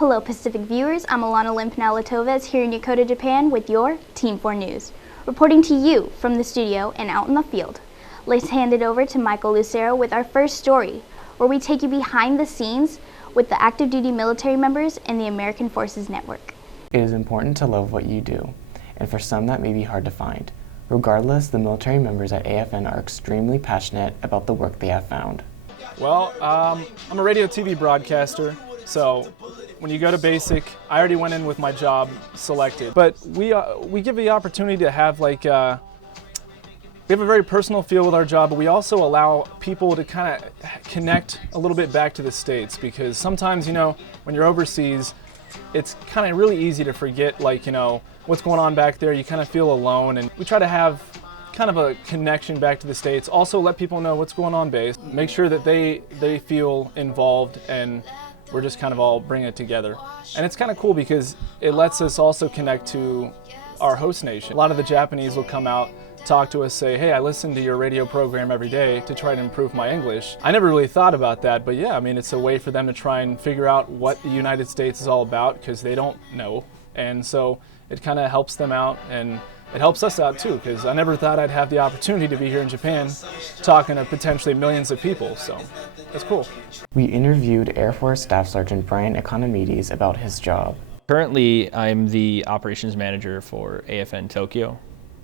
Hello Pacific viewers, I'm Alana Limpanala-Toves here in Yokota, Japan with your Team 4 News. Reporting to you from the studio and out in the field. Let's hand it over to Michael Lucero with our first story, where we take you behind the scenes with the active duty military members and the American Forces Network. It is important to love what you do, and for some that may be hard to find. Regardless, the military members at AFN are extremely passionate about the work they have found. Well, I'm a radio TV broadcaster, so when you go to basic, I already went in with my job selected. But we give the opportunity to have we have a very personal feel with our job, but we also allow people to kind of connect a little bit back to the States, because sometimes, when you're overseas, it's kind of really easy to forget, what's going on back there. You kind of feel alone, and we try to have kind of a connection back to the States. Also let people know what's going on base. Make sure that they feel involved, and we're just kind of all bringing it together. And it's kind of cool because it lets us also connect to our host nation. A lot of the Japanese will come out, talk to us, say, hey, I listen to your radio program every day to try to improve my English. I never really thought about that, but yeah, it's a way for them to try and figure out what the United States is all about, because they don't know. And so it kind of helps them out, and it helps us out too, because I never thought I'd have the opportunity to be here in Japan talking to potentially millions of people, so that's cool. We interviewed Air Force Staff Sergeant Brian Economides about his job. Currently, I'm the operations manager for AFN Tokyo.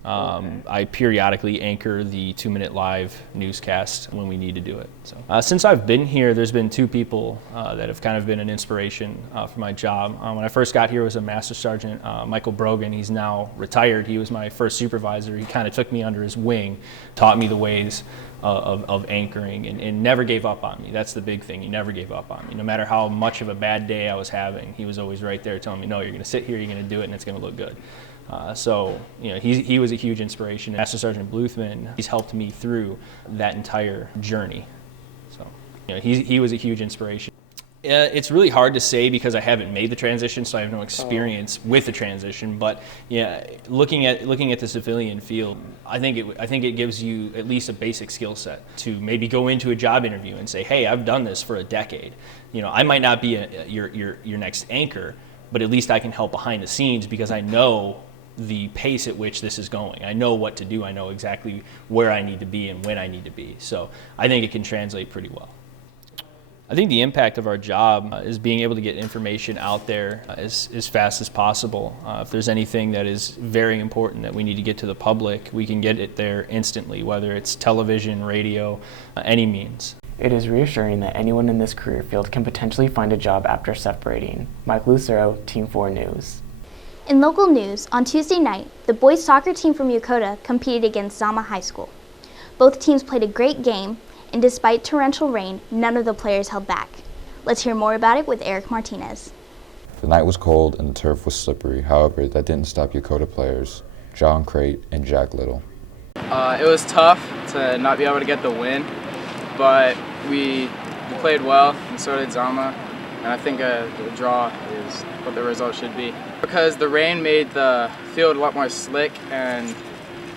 I periodically anchor the 2-minute live newscast when we need to do it. So, since I've been here, there's been two people that have kind of been an inspiration for my job. When I first got here, was a Master Sergeant, Michael Brogan. He's now retired. He was my first supervisor. He kind of took me under his wing, taught me the ways of anchoring, and never gave up on me. That's the big thing. He never gave up on me. No matter how much of a bad day I was having, he was always right there telling me, no, you're going to sit here, you're going to do it, and it's going to look good. He was a huge inspiration. Master Sergeant Bluthman, he's helped me through that entire journey. So, he was a huge inspiration. It's really hard to say because I haven't made the transition, so I have no experience with the transition. But yeah, looking at the civilian field, I think it gives you at least a basic skill set to maybe go into a job interview and say, hey, I've done this for a decade. I might not be your next anchor, but at least I can help behind the scenes because I know the pace at which this is going. I know what to do. I know exactly where I need to be and when I need to be. So I think it can translate pretty well. I think the impact of our job is being able to get information out there as fast as possible. If there's anything that is very important that we need to get to the public, we can get it there instantly, whether it's television, radio, any means. It is reassuring that anyone in this career field can potentially find a job after separating. Mike Lucero, Team 4 News. In local news, on Tuesday night, the boys soccer team from Yokota competed against Zama High School. Both teams played a great game, and despite torrential rain, none of the players held back. Let's hear more about it with Eric Martinez. The night was cold and the turf was slippery. However, that didn't stop Yokota players, John Crate and Jack Little. It was tough to not be able to get the win, but we played well, and so did Zama. And I think the draw is what the result should be. Because the rain made the field a lot more slick, and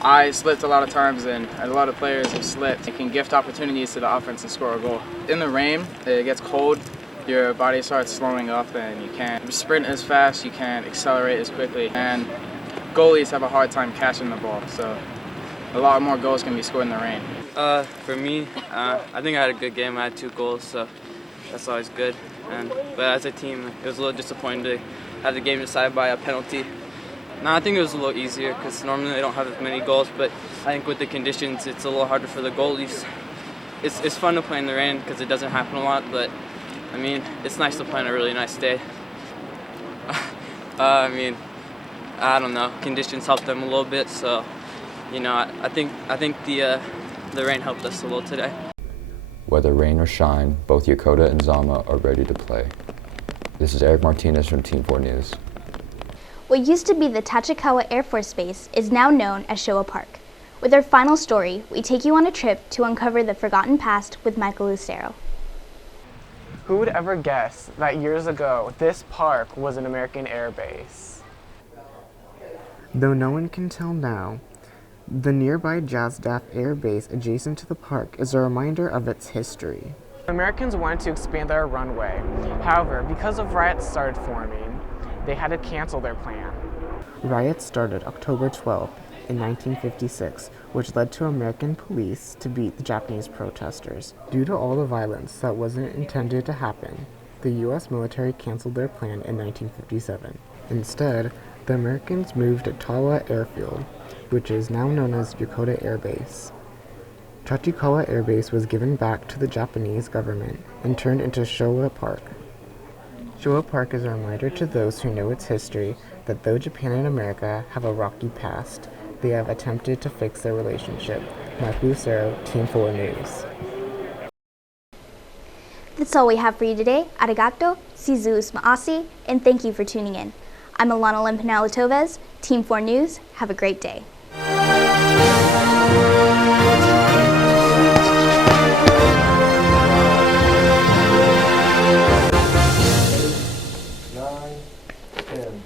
I slipped a lot of times, and a lot of players have slipped. It can gift opportunities to the offense and score a goal. In the rain, it gets cold, your body starts slowing up, and you can't sprint as fast, you can't accelerate as quickly. And goalies have a hard time catching the ball, so a lot more goals can be scored in the rain. For me, I think I had a good game. I had 2 goals, so that's always good. But as a team, it was a little disappointing to have the game decided by a penalty. No, I think it was a little easier because normally they don't have as many goals, but I think with the conditions, it's a little harder for the goalies. It's fun to play in the rain because it doesn't happen a lot, but it's nice to play on a really nice day. I don't know. Conditions helped them a little bit, so I think the rain helped us a little today. Whether rain or shine, both Yokota and Zama are ready to play. This is Eric Martinez from Team 4 News. What used to be the Tachikawa Air Force Base is now known as Showa Park. With our final story, we take you on a trip to uncover the forgotten past with Michael Lucero. Who would ever guess that years ago, this park was an American air base? Though no one can tell now, the nearby JASDAF Air Base adjacent to the park is a reminder of its history. Americans wanted to expand their runway. However, because of riots started forming, they had to cancel their plan. Riots started October 12th in 1956, which led to American police to beat the Japanese protesters. Due to all the violence that wasn't intended to happen, the U.S. military canceled their plan in 1957. Instead, the Americans moved to Tawa Airfield, which is now known as Yokota Air Base. Tachikawa Air Base was given back to the Japanese government and turned into Showa Park. Showa Park is a reminder to those who know its history that though Japan and America have a rocky past, they have attempted to fix their relationship. Mike Lucero, Team 4 News. That's all we have for you today. Arigato, Sizus Maasi, and thank you for tuning in. I'm Alana Limpanella-Tovez, Team 4 News. Have a great day. Nine, 10.